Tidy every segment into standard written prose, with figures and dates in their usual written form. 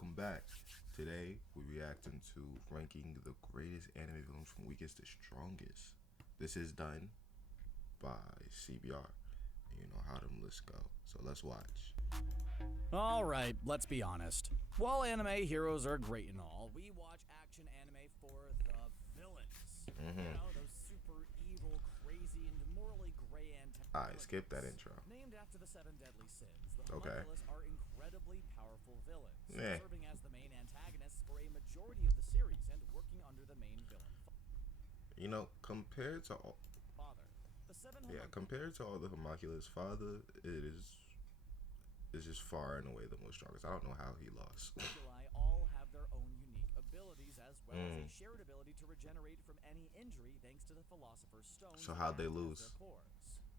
welcome back. Today we're reacting to ranking the greatest anime villains from weakest to strongest. This is done by CBR. You know how them lists go. So let's watch. Alright, let's be honest. While anime heroes are great and all, we watch action anime for the villains. You know, those super evil, crazy, and morally gray antagonists. Alright, skip that intro. Named after the seven deadly sins, the Okay. homunculus are incredibly powerful villains, Yeah. serving as the main antagonists for a majority of the series and working under the main villain You know, compared to all, father. The seven compared to all the homunculus, Father is just far and away the most strongest. I don't know how he lost. homunculi all have their own unique abilities, as well as a shared ability to regenerate from any injury thanks to the Philosopher's Stone. So how'd they lose?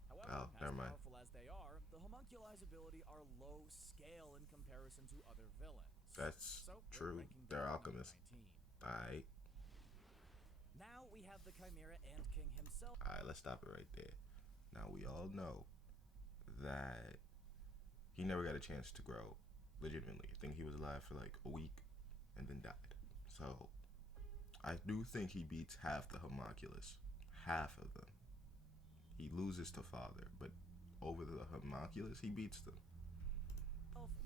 However, Oh, never as mind. powerful as they are, the homunculi's ability are low scale in comparison to other villains. That's So, we're true. ranking They're them alchemists. number 19. Alright. Now we have the Chimera Ant King himself. Alright, let's stop it right there. Now we all know that he never got a chance to grow legitimately. I think he was alive for like a week and then died. So I do think he beats half the homunculus. Half of them. He loses to Father, but over the homunculus, he beats them.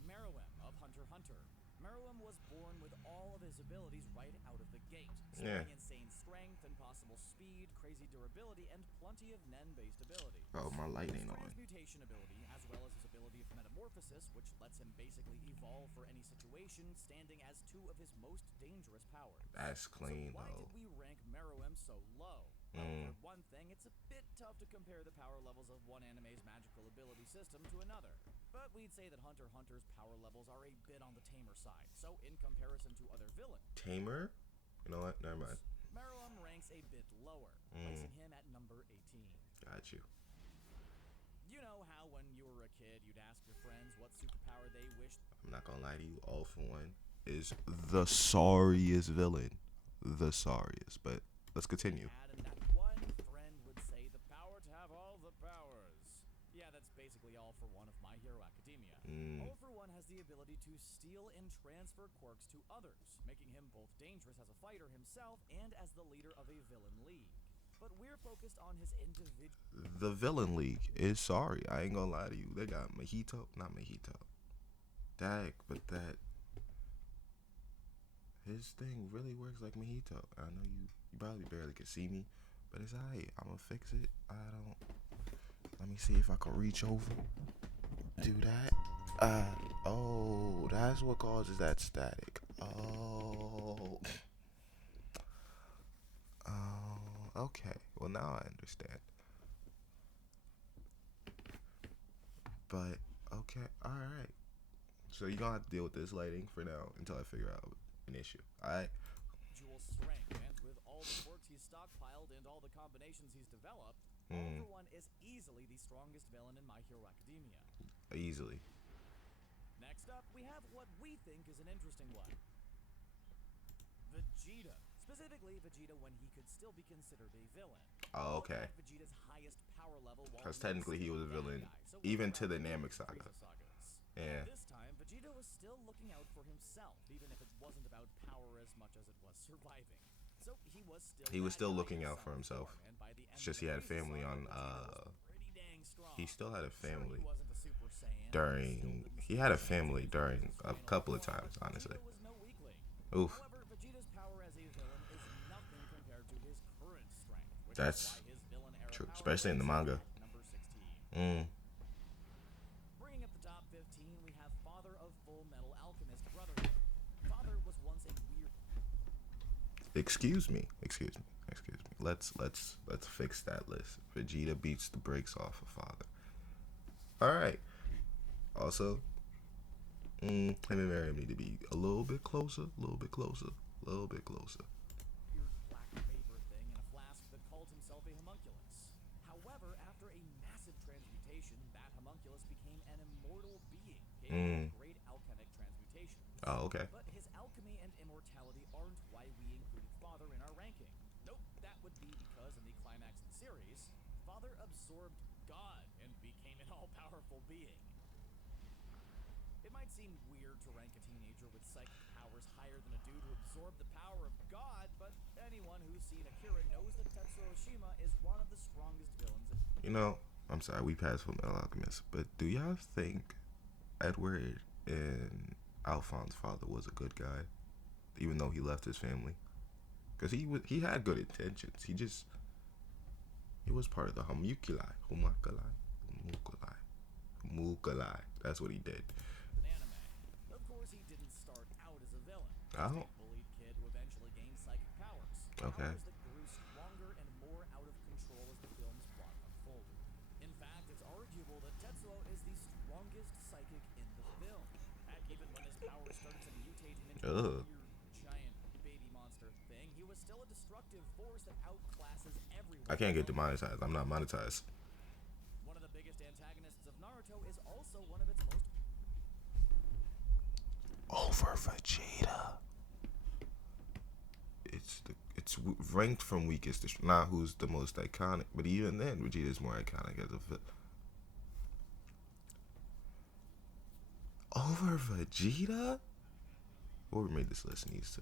Meruem of Hunter x Hunter. Meruem was born with all of his abilities right out of the gate. Yeah. Insane strength, impossible speed, crazy durability, and plenty of Nen-based abilities. Oh, my light His ain't on. transmutation ability, as well as his ability of metamorphosis, which lets him basically evolve for any situation, standing as two of his most dangerous powers. That's clean, so why though. did we rank Meruem so low? Well, for one thing, it's a bit tough to compare the power levels of one anime's magical ability system to another. But we'd say that Hunter x Hunter's power levels are a bit on the tamer side. So in comparison to other villains, Tamer? You know what? Never mind. Meruem ranks a bit lower, placing him at number 18. Got you. You know how when you were a kid, you'd ask your friends what superpower they wished I'm not gonna lie to you. All for One is the sorriest villain. The sorriest. But let's continue. had, and that one friend would say the power to have all the powers. Yeah, that's basically All for One of My Hero Academia. All for One has the ability to steal and transfer quirks to others, making him both dangerous as a fighter himself and as the leader of a villain league. But we're focused on his individual. The villain league is sorry. I ain't gonna lie to you. They got Mojito, not Mojito. Dag, but that his thing really works like Mojito. I know you probably barely could see me, but it's alright. I'ma fix it. Let me see if I can reach over. Do that. Oh, that's what causes that static. Oh. Okay. Well, now I understand. But okay, all right. So you're gonna have to deal with this lighting for now until I figure out an issue. All right. Strength, and with all the quirks he's stockpiled and all the combinations he's developed, All for One is easily the strongest villain in My Hero Academia. Easily. Next up, we have what we think is an interesting one. Vegeta. Specifically, Vegeta when he could still be considered a villain. Oh, okay. Vegeta's highest power level Because technically he was a villain, even to the Namek saga. Yeah. This time, Vegeta was still looking out for himself, even if it wasn't about power as much as it was surviving. So he was still looking out for himself. It's just he had family on. He still had a family during. He had a family during a couple of times, honestly. Oof. However, Vegeta's power as a villain is nothing compared to his current strength, which That's is why his villain era true, power especially in the is manga. at number 16. Mm. Bringing up the top 15, we have Father of Full Metal Alchemist Brotherhood. Father was once a weird. Excuse me. Let's fix that list. Vegeta beats the brakes off of Father. All right. Also, him and Miriam need to be a little bit closer. Weird black vapor thing in a flask that called himself a homunculus. However, after a massive transmutation, that homunculus became an immortal being, capable of great alchemic transmutations. Oh, okay. But his alchemy and immortality aren't why we included Father in our ranking. Nope, that would be because in the climax of the series, Father absorbed God and became an all-powerful being. It might might seem weird to rank a teenager with psychic powers higher than a dude who absorbed the power of God, but anyone who's seen Akira knows that Tetsuo Oshima is one of the strongest villains. You know, I'm sorry, we passed Full Metal Alchemist, but do y'all think Edward and Alphonse's father was a good guy, even though he left his family? Because he had good intentions. He was part of the homunculi. That's what he did. An anime. Of course, he didn't start out as a villain. Oh. Just a bullied kid who eventually gained psychic powers. Okay. Powers that grew stronger and more out of control as the film's plot unfolded. In fact, it's arguable that Tetsuo is the strongest psychic in the film. Heck, even when his powers started to mutate him into a weird, giant baby monster thing, he was still a destructive force that outclasses everyone. I can't get demonetized. I'm not monetized. One of the biggest antagonists of Naruto is also one of its most over Vegeta. It's ranked from weakest to not who's the most iconic, but even then, Vegeta's more iconic as a over Vegeta. Whoever made this list needs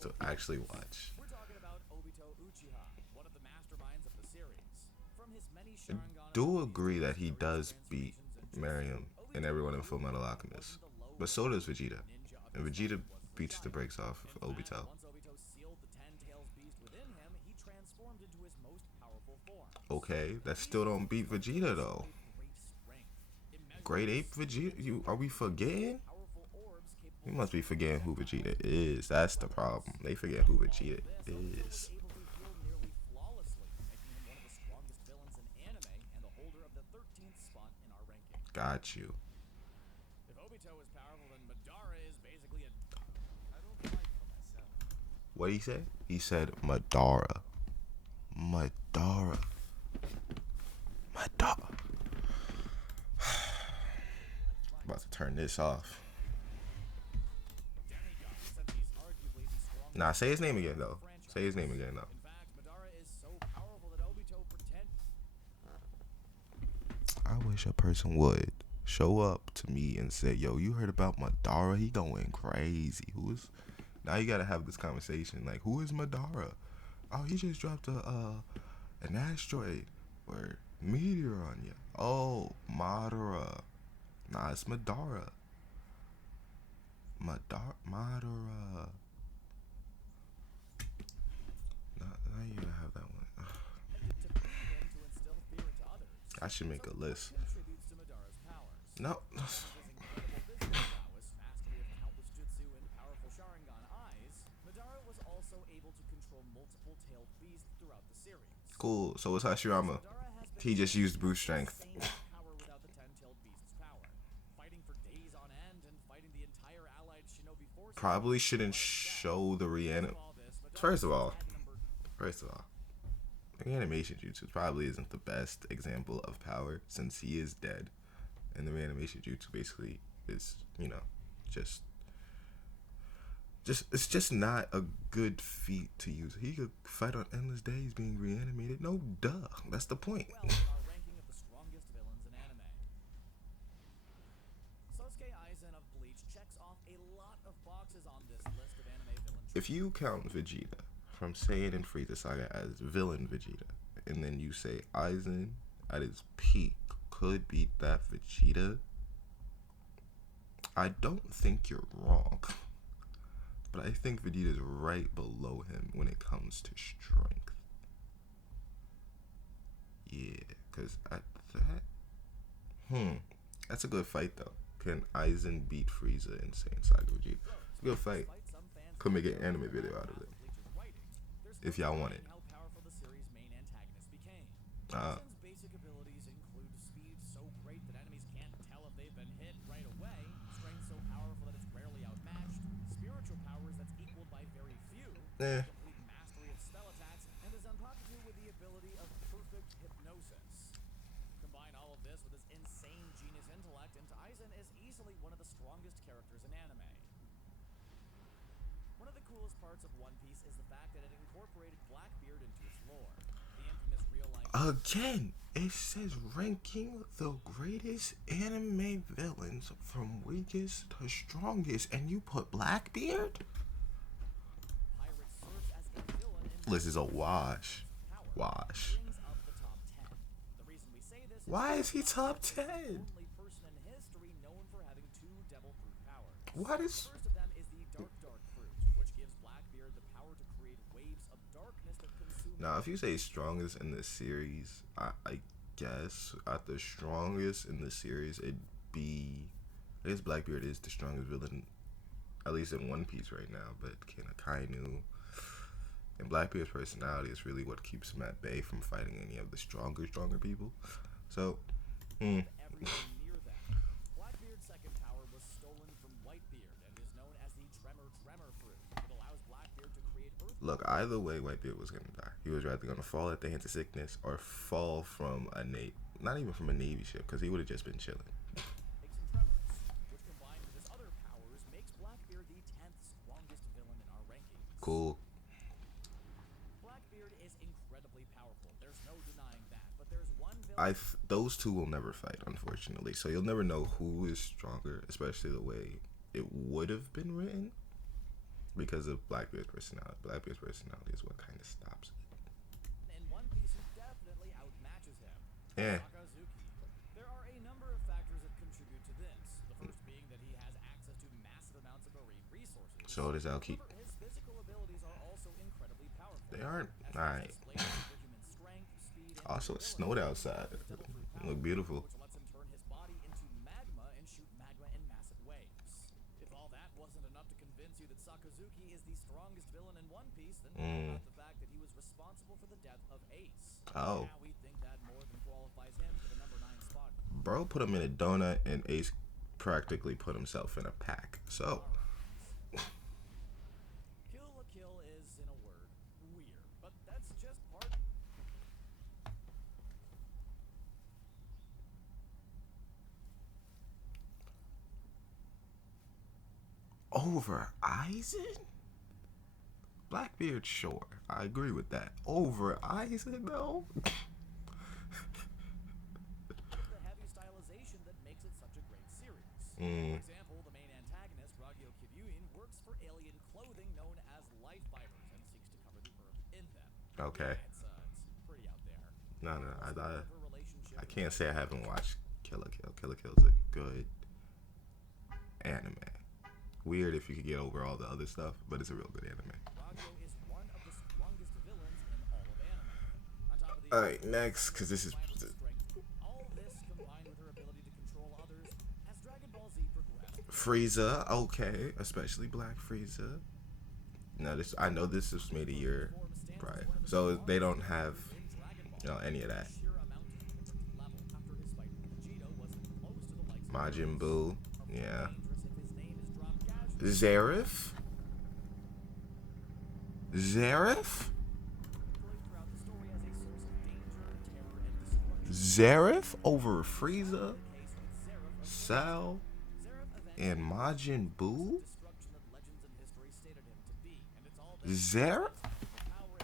to actually watch. We're talking about Obito Uchiha, one of the masterminds of the series. From his many I Sharingan do agree that he does beat Mariam and everyone in Full Metal Alchemist, but so does Vegeta, and Vegeta beats the brakes off of Obito. Once Obito sealed the Ten-Tails beast within him, he transformed into his most powerful form. Okay, that still don't beat Vegeta though. Grade 8 Vegeta? Are we forgetting? We must be forgetting who Vegeta is. That's the problem. They forget who Vegeta is. Got you. If Obito is powerful, then Madara is basically a... I don't like for myself. What did he say? He said Madara. Madara. About to turn this off. Nah, say his name again though. Say his name again though. In fact, Madara is so powerful that Obito pretend... I wish a person would show up to me and say, yo, you heard about Madara? He going crazy. Who is... Now you gotta have this conversation. Like, who is Madara? Oh, he just dropped an asteroid or meteor on you. Oh, Madara. Nah, it's Madara. Madara. Now you gotta have that one. I should make a list. No. Cool. So it's Hashirama. He just used brute strength. Probably shouldn't show the reanimation. First of all, reanimation jutsu probably isn't the best example of power since he is dead, and the reanimation jutsu basically is, just it's just not a good feat to use. He could fight on endless days being reanimated. No, duh. That's the point. If you count Vegeta from Saiyan and Frieza Saga as villain Vegeta, and then you say Aizen at his peak could beat that Vegeta, I don't think you're wrong. But I think Vegeta's right below him when it comes to strength. Yeah, because at that... That's a good fight, though. Can Aizen beat Frieza in Saiyan Saga Vegeta? It's a good fight. Could make an anime video out of it. If y'all want it. Basic abilities include speed so great that enemies can't tell if they've been hit right away, strength so powerful that it's rarely outmatched, spiritual powers that's equaled by very few, complete mastery of spell attacks, and is Zanpakuto with the ability of perfect hypnosis. Combine all of this with his insane genius intellect, and Aizen is easily one of the strongest characters in anime. One of the coolest parts of One Piece is the fact that it incorporated Blackbeard into its lore. The infamous real-life... Again! It says ranking the greatest anime villains from weakest to strongest, and you put Blackbeard? Pirate serves as a villain in This is a most wash. power, Wash. brings up the top 10. The reason we say this Why is he because top Blackbeard is 10? the only person in history known for having 2 devil fruit powers. What The is... first of them is the dark fruit, which gives Blackbeard the power to create waves of darkness that consume. Now, if you say strongest in the series, I guess at the strongest in the series, it'd be... I guess Blackbeard is the strongest villain, at least in One Piece right now, but Kainu... And Blackbeard's personality is really what keeps him at bay from fighting any of the stronger people. So, Everything near them. Blackbeard's second power was stolen from Whitebeard and is known as the Tremor fruit. It allows Blackbeard to create earth. look, either way, Whitebeard was going to die. He was either going to fall at the hands of sickness or fall from a not even from a Navy ship, because he would have just been chilling. Makes him tremors, which combined with his other powers makes Blackbeard the 10th strongest villain in our rankings. Cool. Blackbeard is incredibly powerful. There's no denying that. But there's one villain. Those two will never fight, unfortunately. So you'll never know who is stronger, especially the way it would have been written, because of Blackbeard's personality. Blackbeard's personality is what kind of stops it. In One Piece, who definitely outmatches him. Yeah. Sakazuki. There are a number of factors that contribute to this. The first being that he has access to massive amounts of marine resources. So does Aoki. However, his physical abilities are also incredibly powerful. They aren't. As Alright. he displays superhuman strength, speed, and Also, it durability snowed with outside. his devil fruit It power, looked beautiful. which lets him turn his body into magma and shoot magma in massive waves. If all that wasn't enough to convince you that Sakazuki is the strongest villain in One Piece, then think about the fact that he was responsible for the death of Ace. Oh. Now we think that more than qualifies him for the number 9 spot. Bro put him in a donut, and Ace practically put himself in a pack. So, Kill la Kill is, in a word, weird, but that's just part. over Aizen? Blackbeard, sure. I agree with that. Over Aizen, though? The heavy stylization that makes it such a great series. For example, the main antagonist, Ragyo Kibyuin, works for alien clothing known as life fibers and seeks to cover the earth in them. Okay. It's pretty out there. No. Her relationship I with can't say I haven't watched Kill la Kill. Kill la Kill's a good anime. Weird if you could get over all the other stuff, but it's a real good anime. Ragyo is one of the strongest villains in all of anime. On top of the Alright, next, because this is... all this combined with her ability to control others as Dragon Ball Z progressed. Frieza, okay. Especially Black Frieza. Now, I know this was made a year prior. So they don't have, any of that. Sheer amount level after his fight with Vegeta wasn't close to the likes of Majin Buu, yeah. dangerous if his name is dropped casually. Zareth? Zareth? Throughout the story as a source of danger, terror, and destruction. Zareth over Frieza, The case with Seraph, Sal, Seraph and Majin Buu? destruction that legends and history stated him to be, and it's all been Zareth? power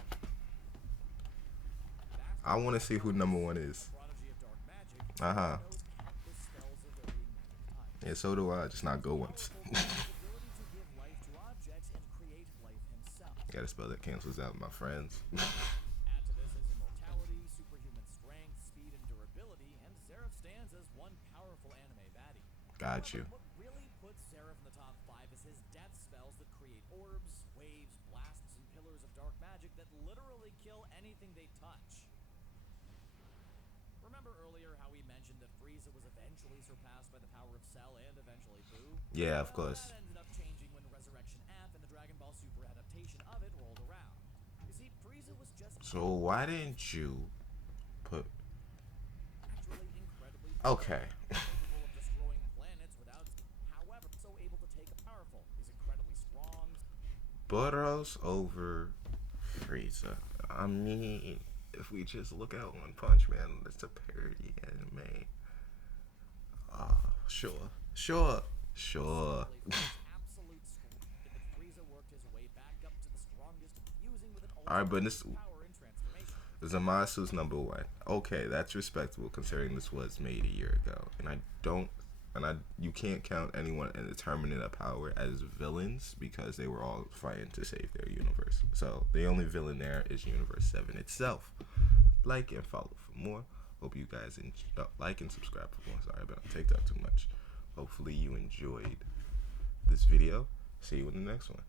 I want to see who number one is. prodigy of dark magic. Uh-huh. Knows countless spells of varying magic types. Yeah, so do I. Just not good ones. His ability to give life to objects and create life himself. Gotta spell that cancels out my friends. Add to this his immortality, superhuman strength, speed, and durability, and Seraph stands as one powerful anime baddie. Got you. What really puts Seraph in the top 5 is his death spells that create orbs, waves, blasts, and pillars of dark magic that literally kill anything they touch. Remember earlier how we mentioned that Frieza was eventually surpassed by the power of Cell and eventually Buu? Yeah, of Well, course. that ended up changing when Resurrection F and the Dragon Ball Super adaptation of it rolled around. You see, Frieza was just So why didn't you put... actually incredibly Okay. capable of destroying planets without, however, so able to take a powerful. He's incredibly strong. Boros over Frieza. I mean, if we just look at One Punch Man, it's a parody anime. Sure. Absolute strength. But Frieza worked his way back up to the strongest, fusing with an Alright, but this... power and transformation. Zamasu's number 1. Okay, that's respectable considering this was made a year ago. You can't count anyone in the Tournament of Power as villains because they were all fighting to save their universe. So the only villain there is Universe 7 itself. Like and follow for more. Hope you guys like and subscribe for more. Sorry, but I'll take that too much. Hopefully you enjoyed this video. See you in the next one.